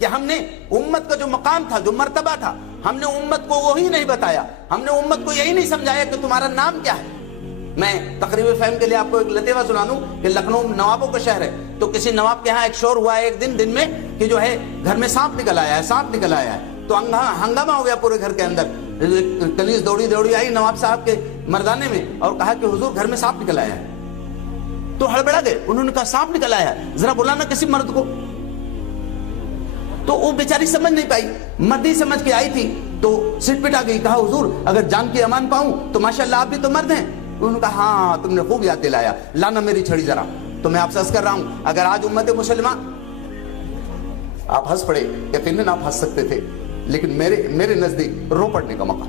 کہ ہم نے امت کا جو مقام تھا، جو مرتبہ تھا، ہم نے امت کو وہی نہیں بتایا، ہم نے امت کو یہی نہیں سمجھایا کہ تمہارا نام کیا ہے۔ میں تقریب فہم کے لیے آپ کو ایک لطیفہ سنا دوں کہ لکھنؤ نوابوں کا شہر ہے، تو کسی نواب کے ہاں ایک شور ہوا ہے ایک دن میں کہ جو ہے گھر میں سانپ نکل آیا ہے، سانپ نکل آیا ہے، تو ہنگامہ ہو گیا پورے گھر کے اندر۔ کنیز دوڑی آئی نواب صاحب کے مردانے میں اور کہا کہ حضور گھر میں سانپ نکل آیا ہے۔ تو ہڑبڑا گئے، انہوں نے کہا سانپ نکل آیا ہے، ذرا بلانا کسی مرد کو۔ تو وہ بیچاری سمجھ نہیں پائی، مرد ہی سمجھ کے آئی تھی، تو سٹ پٹ آ گئی، کہا حضور اگر جان کی امان پاؤں تو ماشاءاللہ آپ بھی تو مرد ہیں۔ انہوں نے کہا ہاں تم نے خوب یاد دلایا، لانا میری چھڑی ذرا۔ تو میں آپ سے عرض کر رہا ہوں، اگر آج امت مسلمہ، آپ ہنس پڑے، یقیناً آپ ہنس سکتے تھے، لیکن میرے نزدیک رو پڑنے کا موقع۔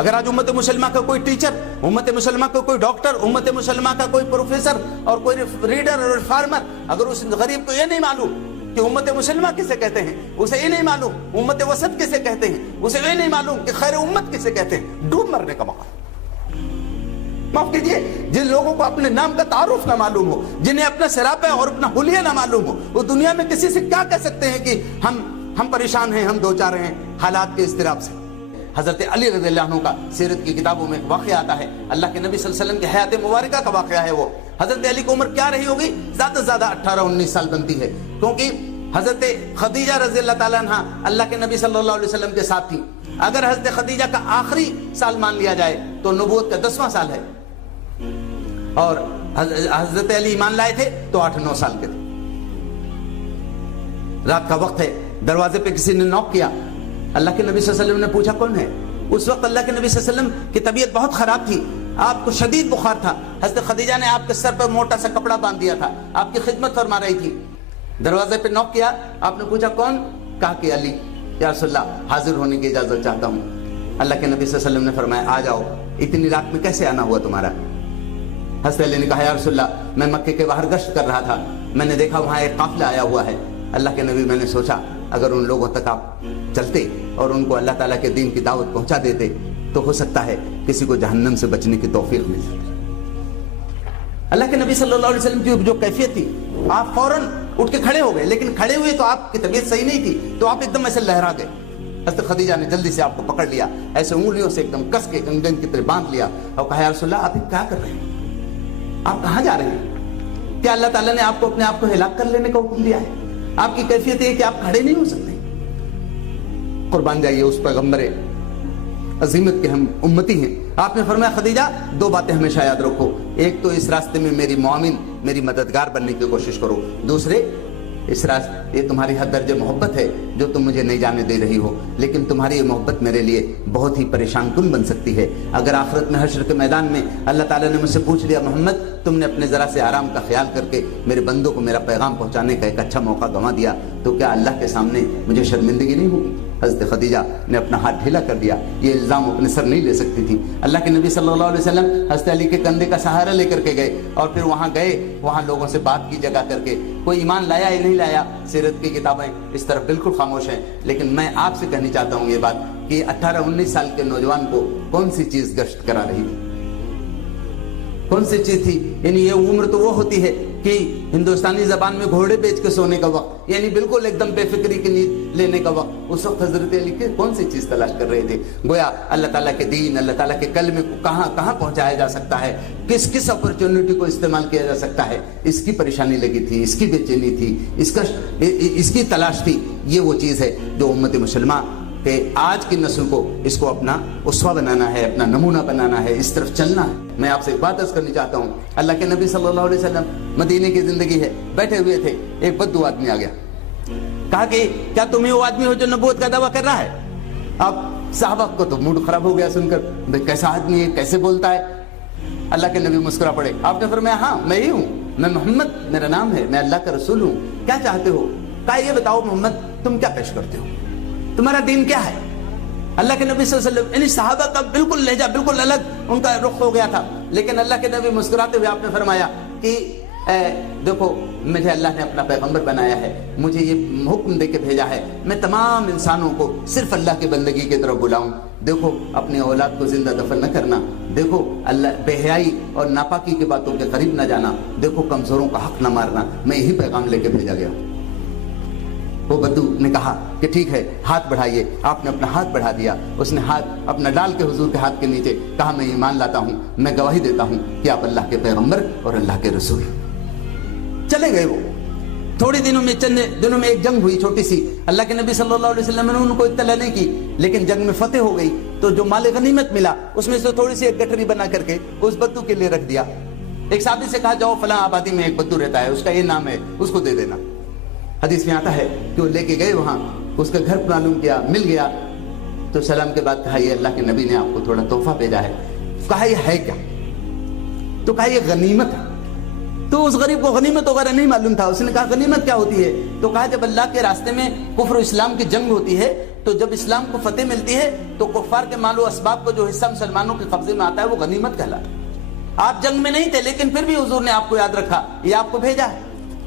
اگر آج امت مسلمہ کا کوئی ٹیچر، امت مسلمہ کا کوئی ڈاکٹر، امت مسلمہ کا کوئی پروفیسر اور کوئی ریڈر اور فارمر، اگر اس غریب کو یہ نہیں معلوم کہ امت مسلمہ کسے کہتے ہیں، اسے یہ نہیں معلوم امت وسط کسے کہتے ہیں، اسے یہ نہیں معلوم کہ خیر امت کسے کہتے ہیں، ڈوب مرنے کا موقع۔ معاف کیجئے، جن لوگوں کو اپنے نام کا تعارف نہ معلوم ہو، جنہیں اپنا سراپا اور اپنا حلیہ نہ معلوم ہو، وہ دنیا میں کسی سے کیا کہہ سکتے ہیں کہ ہم پریشان ہیں، ہم دوچار ہیں حالات کے اضطراب سے۔ حضرت علی رضی اللہ عنہ کا سیرت کی کتابوں میں ایک واقعہ آتا ہے، اللہ کے نبی صلی اللہ علیہ وسلم کی حیات مبارکہ کا واقعہ ہے وہ۔ حضرت علی کی عمر کیا رہی ہوگی؟ زیادہ سے زیادہ 18-19 سال بنتی ہے، کیونکہ حضرت خدیجہ رضی اللہ تعالیٰ عنہ اللہ کے نبی صلی اللہ علیہ وسلم کے ساتھ تھی۔ اگر حضرت خدیجہ کا آخری سال مان لیا جائے تو نبوت کا 10واں سال ہے، اور حضرت علی ایمان لائے تھے تو 8-9 سال کے تھے۔ رات کا وقت ہے، دروازے پہ کسی نے نوک کیا، اللہ کے نبی صلی اللہ علیہ وسلم نے پوچھا کون ہے؟ اس وقت اللہ کے نبی صلی اللہ علیہ وسلم کی طبیعت بہت خراب تھی، آپ کو شدید بخار تھا، حضرت خدیجہ نے آپ کے سر پر موٹا سا کپڑا باندھ دیا تھا، آپ کی خدمت فرما رہی تھی۔ دروازے پہ نوک کیا، آپ نے پوچھا کون؟ کہا کہ علی۔ یا رسول اللہ حاضر ہونے کی اجازت چاہتا ہوں۔ اللہ کے نبی صلی اللہ علیہ وسلم نے فرمایا آ جاؤ، اتنی رات میں کیسے آنا ہوا تمہارا؟ حضرت علی نے کہا یا رسول اللہ میں مکے کے باہر گشت کر رہا تھا، میں نے دیکھا وہاں ایک قافلہ آیا ہوا ہے، اللہ کے نبی میں نے سوچا اگر ان لوگوں تک آپ چلتے اور ان کو اللہ تعالیٰ کے دین کی دعوت پہنچا دیتے تو ہو سکتا ہے کسی کو جہنم سے بچنے کی توفیق مل جاتی۔ اللہ کے نبی صلی اللہ علیہ وسلم کی جو کیفیت تھی، آپ فوراً اٹھ کے کھڑے ہو گئے، لیکن کھڑے ہوئے تو آپ کی طبیعت صحیح نہیں تھی، تو آپ ایک دم ایسے لہرا گئے۔ حضرت خدیجہ نے جلدی سے آپ کو پکڑ لیا، ایسے انگلیوں سے ایک دم کس کے گنگن کی طرح باندھ لیا اور کہا یا رسول اللہ آپ کیا کر رہے ہیں؟ آپ کہاں جا رہے ہیں؟ کیا اللہ تعالیٰ نے آپ کو اپنے آپ کو ہلاک کر لینے کا حکم دیا ہے؟ آپ کی کیفیت یہ ہے کہ آپ کھڑے نہیں ہو سکتے۔ قربان جائیے اس پیغمبر عظیمت کے ہم امتی ہیں۔ آپ نے فرمایا خدیجہ 2 باتیں ہمیشہ یاد رکھو، ایک تو اس راستے میں میری معاون، میری مددگار بننے کی کوشش کرو، دوسرے اس راستے یہ تمہاری حد درجے محبت ہے جو تم مجھے نہیں جانے دے رہی ہو، لیکن تمہاری یہ محبت میرے لیے بہت ہی پریشان کن بن سکتی ہے۔ اگر آخرت میں حشر کے میدان میں اللہ تعالیٰ نے مجھ سے پوچھ لیا محمد تم نے اپنے ذرا سے آرام کا خیال کر کے میرے بندوں کو میرا پیغام پہنچانے کا ایک اچھا موقع گنوا دیا، تو کیا اللہ کے سامنے مجھے شرمندگی نہیں ہوگی؟ حضرت خدیجہ نے اپنا ہاتھ ڈھیلا کر دیا، یہ الزام اپنے سر نہیں لے سکتی تھی۔ اللہ کے نبی صلی اللہ علیہ وسلم حضرت علی کے کندھے کا سہارا لے کر کے گئے اور پھر وہاں گئے، وہاں لوگوں سے بات کی جگہ کر کے، کوئی ایمان لایا یا نہیں لایا، سیرت کی کتابیں اس طرف بالکل خاموش ہیں، لیکن میں آپ سے کہنی چاہتا ہوں یہ بات کہ 18-19 سال کے نوجوان کو کون سی چیز گشت کرا رہی تھی، کون سی چیز تھی؟ یعنی یہ عمر تو وہ ہوتی ہے کہ ہندوستانی زبان میں گھوڑے بیچ کے سونے کا وقت، یعنی بالکل ایک دم بے فکری کی نیند لینے کا وقت۔ اس وقت حضرت علی کے کون سی چیز تلاش کر رہے تھے؟ گویا اللہ تعالیٰ کے دین، اللہ تعالیٰ کے کلمے کو کہاں کہاں پہنچایا جا سکتا ہے، کس کس اپرچونٹی کو استعمال کیا جا سکتا ہے، اس کی پریشانی لگی تھی، اس کی بے چینی تھی، اس کی تلاش تھی۔ یہ وہ چیز ہے جو امت مسلمہ کہ آج کی نسل کو اس کو اپنا اسوہ بنانا ہے، اپنا نمونہ بنانا ہے، اس طرف چلنا ہے۔ میں آپ سے ایک بات عرض کرنی چاہتا ہوں، اللہ کے نبی صلی اللہ علیہ وسلم مدینے کی زندگی ہے، بیٹھے ہوئے تھے، ایک بدو آدمی آ گیا، کہا کہ کیا تم ہی وہ آدمی ہو جو نبوت کا دعویٰ کر رہا ہے؟ اب صحابہ کو تو موڈ خراب ہو گیا سن کر، کیسا آدمی ہے، کیسے بولتا ہے؟ اللہ کے نبی مسکرا پڑے، آپ نے فرمایا ہاں میں ہی ہوں، میں محمد میرا نام ہے، میں اللہ کا رسول ہوں، کیا چاہتے ہو؟ کہا یہ بتاؤ محمد تم کیا پیش کرتے ہو، تمہارا دین کیا ہے؟ اللہ کے نبی صلی اللہ علیہ وسلم، یعنی صحابہ کا بالکل لہجہ بالکل الگ ان کا رخ ہو گیا تھا، لیکن اللہ کے نبی مسکراتے ہوئے آپ نے فرمایا کہ دیکھو مجھے اللہ نے اپنا پیغمبر بنایا ہے، مجھے یہ حکم دے کے بھیجا ہے میں تمام انسانوں کو صرف اللہ کی بندگی کی طرف بلاؤں۔ دیکھو اپنی اولاد کو زندہ دفن نہ کرنا، دیکھو اللہ بے حیائی اور ناپاکی کی باتوں کے قریب نہ جانا، دیکھو کمزوروں کا حق نہ مارنا، میں یہی پیغام لے کے بھیجا گیا۔ وہ بدو نے کہا کہ ٹھیک ہے ہاتھ بڑھائیے. آپ نے اپنا ہاتھ بڑھا دیا. اس نے ہاتھ اپنا ڈال کے حضور کے ہاتھ کے نیچے کہا میں ایمان لاتا ہوں, میں گواہی دیتا ہوں کہ آپ اللہ کے پیغمبر اور اللہ کے رسول. چلے گئے. وہ تھوڑی دنوں میں, چند دنوں میں ایک جنگ ہوئی چھوٹی سی. اللہ کے نبی صلی اللہ علیہ وسلم نے ان کو اطلاع نہیں کی, لیکن جنگ میں فتح ہو گئی. تو جو مال غنیمت ملا اس میں سے تھوڑی سی ایک گٹھری بنا کر کے اس بدو کے لیے رکھ دیا. ایک صحابی سے کہا جاؤ فلاں آبادی میں ایک بدو رہتا ہے, اس کا یہ نام ہے, اس کو دے دینا. حدیث میں آتا ہے کہ وہ لے کے گئے وہاں, اس کا گھر معلوم کیا, مل گیا. تو سلام کے بعد کہا یہ اللہ کے نبی نے آپ کو تھوڑا تحفہ بھیجا ہے. کہا یہ ہے کیا؟ تو کہا یہ غنیمت ہے. تو اس غریب کو غنیمت وغیرہ نہیں معلوم تھا. اس نے کہا غنیمت کیا ہوتی ہے؟ تو کہا جب اللہ کے راستے میں کفر و اسلام کی جنگ ہوتی ہے, تو جب اسلام کو فتح ملتی ہے تو کفار کے مال و اسباب کو جو حصہ مسلمانوں کے قبضے میں آتا ہے وہ غنیمت کہلاتا ہے. آپ جنگ میں نہیں تھے, لیکن پھر بھی حضور نے آپ کو یاد رکھا, یہ آپ کو بھیجا ہے.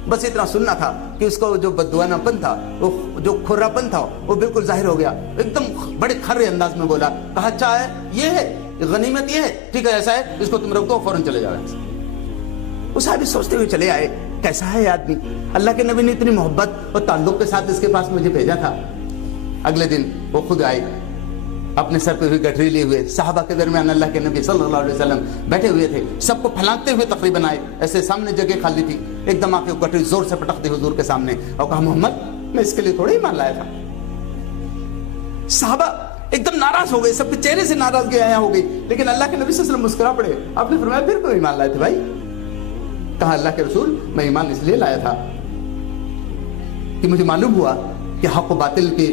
بس اتنا سننا تھا کہ اس کو جو بددعانہ پن تھا, وہ جو کھرا پن تھا, وہ بالکل ظاہر ہو گیا. ایک دم بڑے کھرے انداز میں بولا, کہا اچھا ہے, یہ ہے غنیمت, یہ ہے, ٹھیک ہے ایسا ہے, اس کو تم رکھ دو, فوراً چلے جاؤ. وہ صحابی سوچتے ہوئے چلے آئے, کیسا ہے آدمی, اللہ کے نبی نے اتنی محبت اور تعلق کے ساتھ اس کے پاس مجھے بھیجا تھا. اگلے دن وہ خود آئے, اپنے سر پہ ہوئی گٹھری لیے ہوئے. صحابہ کے درمیان اللہ کے نبی صلی اللہ علیہ وسلم بیٹھے ہوئے تھے, سب کو پھلانگتے ہوئے تقریباً آئے. ایسے سامنے جگہ خالی تھی, ایک دم آ کے گٹھری زور سے پٹک دی حضور کے سامنے اور کہا محمد میں اس کے لیے تھوڑا ہی مان لایا تھا. صحابہ ایک دم ناراض ہو گئے, سب کے چہرے سے ناراضگی آیا ہو گئی. لیکن اللہ کے نبی صلی اللہ علیہ وسلم مسکرا پڑے. آپ نے فرمایا پھر کوئی ایمان لائے تھے بھائی؟ کہا اللہ کے رسول میں ایمان اس لیے لایا تھا کہ مجھے معلوم ہوا کہ حق و باطل کی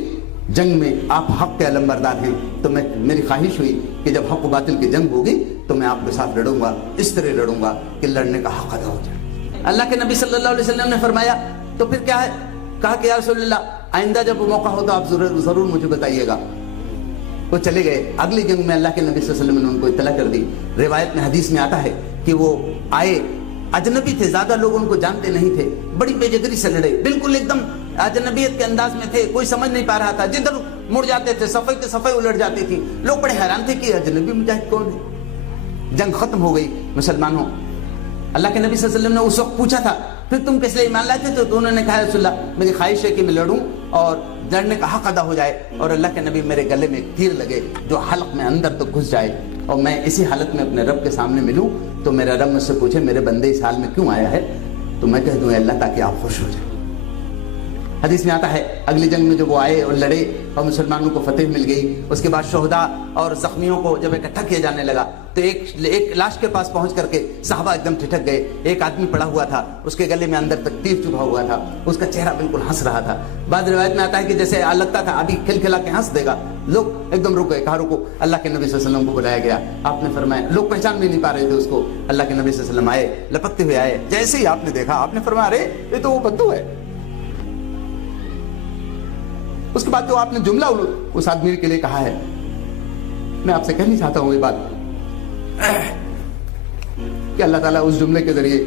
جنگ میں آپ حق کے علمبردار ہیں. تو میری خواہش ہوئی کہ جب حق و باطل کی جنگ ہوگی تو میں آپ کے ساتھ لڑوں گا, اس طرح لڑوں گا کہ لڑنے کا حق ادا ہو جائے. اللہ کے نبی صلی اللہ علیہ وسلم نے فرمایا تو پھر کیا ہے؟ کہا کہ یا رسول اللہ آئندہ جب وہ موقع ہو تو آپ ضرور مجھے بتائیے گا. وہ چلے گئے. اگلی جنگ میں اللہ کے نبی صلی اللہ علیہ وسلم نے ان کو اطلاع کر دی. روایت میں حدیث میں آتا ہے کہ وہ آئے, اجنبی تھے, زیادہ لوگ ان کو جانتے نہیں تھے, بڑی بے جگری سے لڑے, بالکل ایک دم اجنبیت کے انداز میں تھے, کوئی سمجھ نہیں پا رہا تھا. جدھر مڑ جاتے تھے صفے کے صفے الٹ جاتی تھی. لوگ بڑے حیران تھے کہ اجنبی مجاہد کون ہے. جنگ ختم ہو گئی. مسلمانوں, اللہ کے نبی صلی اللہ علیہ وسلم نے اس وقت پوچھا تھا پھر تم کس لیے ایمان لائے تھے؟ تو انہوں نے کہا رسول اللہ میری خواہش ہے کہ میں لڑوں اور لڑنے کا حق ادا ہو جائے, اور اللہ کے نبی میرے گلے میں تیر لگے جو حلق میں اندر تو گھس جائے, اور میں اسی حالت میں اپنے رب کے سامنے ملوں تو میرا رب مجھ سے پوچھے میرے بندے اس حال میں کیوں آیا ہے, تو میں کہہ دوں اے اللہ تاکہ آپ خوش ہو جائیں. حدیث میں آتا ہے اگلی جنگ میں جب وہ آئے اور لڑے اور مسلمانوں کو فتح مل گئی, اس کے بعد شہداء اور زخمیوں کو جب اکٹھا کیا جانے لگا تو ایک لاش کے پاس پہنچ کر کے صحابہ ایک دم ٹھٹک گئے. ایک آدمی پڑا ہوا تھا, اس کے گلے میں اندر تک تیر چبھا ہوا تھا, اس کا چہرہ بالکل ہنس رہا تھا. بعد روایت میں آتا ہے کہ جیسے لگتا تھا ابھی کھل کھلا کے ہنس دے گا. لوگ ایک دم رک گئے. کہا رکو. اللہ کے نبی صلی اللہ علیہ وسلم کو بلایا گیا. آپ نے فرمایا, لوگ پہچان بھی نہیں پا رہے تھے اس کو. اللہ کے نبی صلی اللہ علیہ وسلم آئے, لپکتے ہوئے آئے. جیسے ہی آپ نے دیکھا آپ نے فرمایا ارے یہ تو وہ بدو ہے. اس کے بعد جو آپ نے جملہ اس آدمی کے لیے کہا ہے, میں آپ سے کہنا چاہتا ہوں یہ بات کہ اللہ تعالیٰ اس جملے کے ذریعے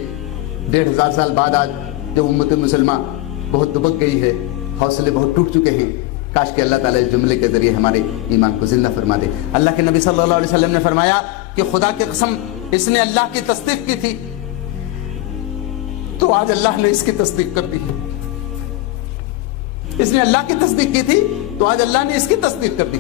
1500 سال بعد آج جب امت مسلمہ بہت دبک گئی ہے, حوصلے بہت ٹوٹ چکے ہیں, کاش کہ اللہ تعالیٰ اس جملے کے ذریعے ہمارے ایمان کو زندہ فرما دے. اللہ کے نبی صلی اللہ علیہ وسلم نے فرمایا کہ خدا کی قسم اس نے اللہ کی تصدیق کی تھی تو آج اللہ نے اس کی تصدیق کر دی ہے. اس نے اللہ کی تصدیق کی تھی تو آج اللہ نے اس کی تصدیق کر دی.